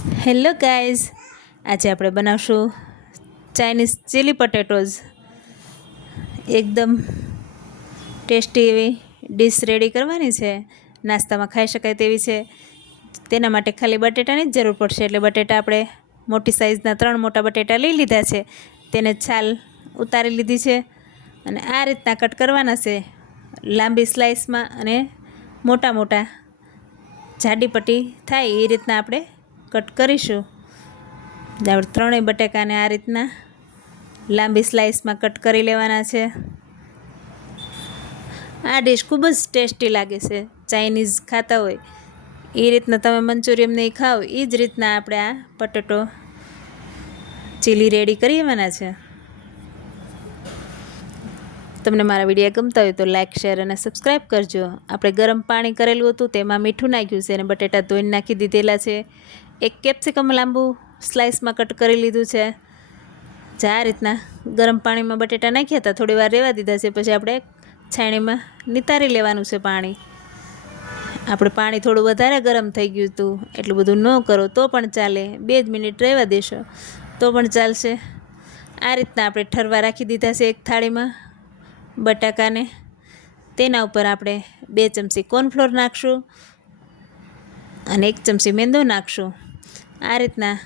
Hello guys, આજે આપણે બનાવશું ચાઇનીઝ ચીલી પટેટોઝ. એકદમ ટેસ્ટી એવી ડીશ રેડી કરવાની છે. નાસ્તામાં ખાઈ શકાય તેવી છે. તેના માટે ખાલી બટેટાની જ જરૂર પડશે. એટલે બટેટા આપણે મોટી સાઇઝના ત્રણ મોટા બટેટા લઈ લીધા છે. તેને છાલ ઉતારી લીધી છે અને આ રીતના કટ કરવાના છે. લાંબી સ્લાઇસમાં અને મોટા મોટા જાડી પટ્ટી થાય એ રીતના આપણે કટ કરીશું. આપણે ત્રણેય બટેકાને આ રીતના લાંબી સ્લાઇસમાં કટ કરી લેવાના છે. આ ડીશ ખૂબ જ ટેસ્ટી લાગે છે. ચાઇનીઝ ખાતા હોય એ રીતના તમે મંચુરિયમ નહીં ખાઓ એ જ રીતના આપણે આ પટેટો ચીલી રેડી કરી લેવાના છે. તમને મારા વીડિયો ગમતા હોય તો લાઇક શેર અને સબસ્ક્રાઈબ કરજો. આપણે ગરમ પાણી કરેલું હતું, તેમાં મીઠું નાખ્યું છે અને બટેટા ધોઈને નાખી દીધેલા છે. એક કેપ્સિકમ લાંબુ સ્લાઇસમાં કટ કરી લીધું છે. જે આ રીતના ગરમ પાણીમાં બટેટા નાખ્યા હતા, થોડી વાર રહેવા દીધા છે, પછી આપણે છાણીમાં નિતારી લેવાનું છે પાણી. આપણે પાણી થોડું વધારે ગરમ થઈ ગયું હતું, એટલું બધું ન કરો, તો પણ ચાલે. બે જ મિનિટ રહેવા દેશો, તો પણ ચાલશે. આ રીતના આપણે ઠરવા રાખી દીધા છે એક થાળીમાં બટાકાને. તેના ઉપર આપણે બે ચમચી કોર્નફ્લોર નાખશું અને એક ચમચી મેંદો નાખશું. આ રીતના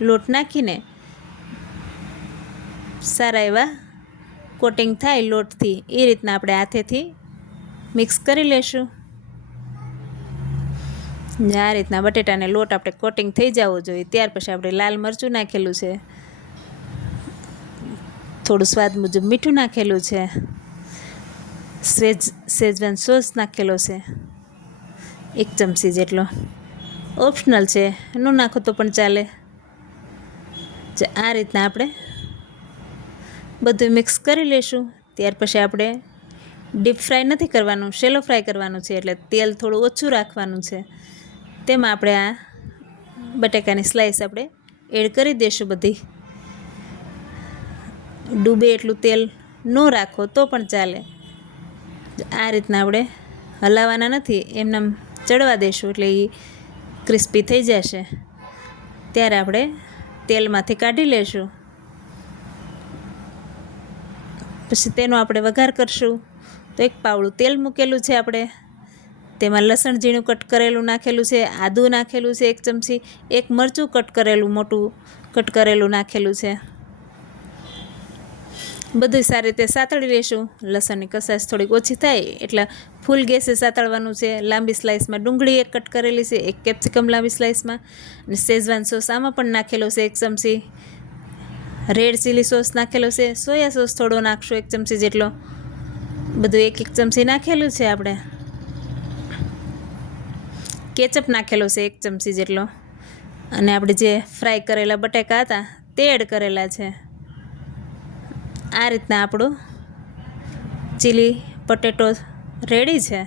લોટ નાખીને સારા એવા કોટિંગ થાય લોટથી, એ રીતના આપણે હાથેથી મિક્સ કરી લેશું. આ રીતના બટેટાને લોટ આપણે કોટિંગ થઈ જવો જોઈએ, ત્યાર પછી આપણે લાલ મરચું નાખેલું છે. થોડું સ્વાદ મુજબ મીઠું નાખેલું છે. સેજ, સેજવાન સોસ નાખેલો છે. એક ચમચી જેટલો. ઓપ્શનલ છે. ન નાખો તો પણ ચાલે. આ રીતના આપણે બધું મિક્સ કરી લેશું. ત્યાર પછી આપણે ડીપ ફ્રાય નથી કરવાનું શેલો ફ્રાય કરવાનું છે એટલે તેલ થોડું ઓછું રાખવાનું છે. તેમાં આપણે આ બટાકાની સ્લાઈસ આપણે એડ કરી દઈશું બધી. ડૂબે એટલું તેલ ન રાખો તો પણ ચાલે. આ રીતના આપણે હલાવવાના નથી, એમને ચડવા દઈશું એટલે એ ક્રિસ્પી થઈ જશે. ત્યારે આપણે તેલમાંથી કાઢી લેશું. પછી તેનો આપણે વઘાર કરશું. તો એક પાવડું તેલ મૂકેલું છે આપણે. તેમાં લસણ ઝીણું કટ કરેલું નાખેલું છે, આદું નાખેલું છે એક ચમચી, એક મરચું કટ કરેલું, મોટું કટ કરેલું નાખેલું છે. બધું સારી રીતે સાતળી લઈશું લસણની કસાશ થોડીક ઓછી થાય, એટલે ફૂલ ગેસે સાતળવાનું છે. લાંબી સ્લાઇસમાં ડુંગળી એક કટ કરેલી છે, એક કેપ્સિકમ લાંબી સ્લાઇસમાં અને શેઝવાન સોસ આમાં પણ નાખેલો છે એક ચમચી. રેડ ચીલી સોસ નાખેલો છે. સોયા સોસ થોડો નાખશું એક ચમચી જેટલો. બધું એક એક ચમચી નાખેલું છે આપણે. કેચઅપ નાખેલો છે એક ચમચી જેટલો. અને આપણે જે ફ્રાય કરેલા બટેકા હતા, તે એડ કરેલા છે. આ રીતના આપણું ચીલી પટેટો રેડી છે.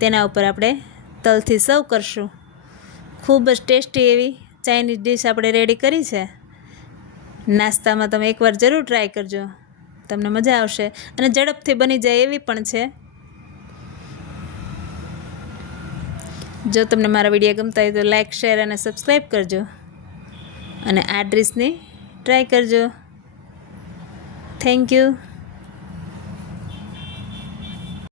તેના ઉપર આપણે તલથી સર્વ કરશું. ખૂબ જ ટેસ્ટી એવી ચાઇનીઝ ડીશ આપણે રેડી કરી છે. નાસ્તામાં તમે એકવાર જરૂર ટ્રાય કરજો. તમને મજા આવશે. અને ઝડપથી બની જાય એવી પણ છે. જો તમને મારા વીડિયો ગમતા હોય તો લાઇક શેર અને સબસ્ક્રાઈબ કરજો. અને આ ડ્રેસની ટ્રાય કરજો. Thank you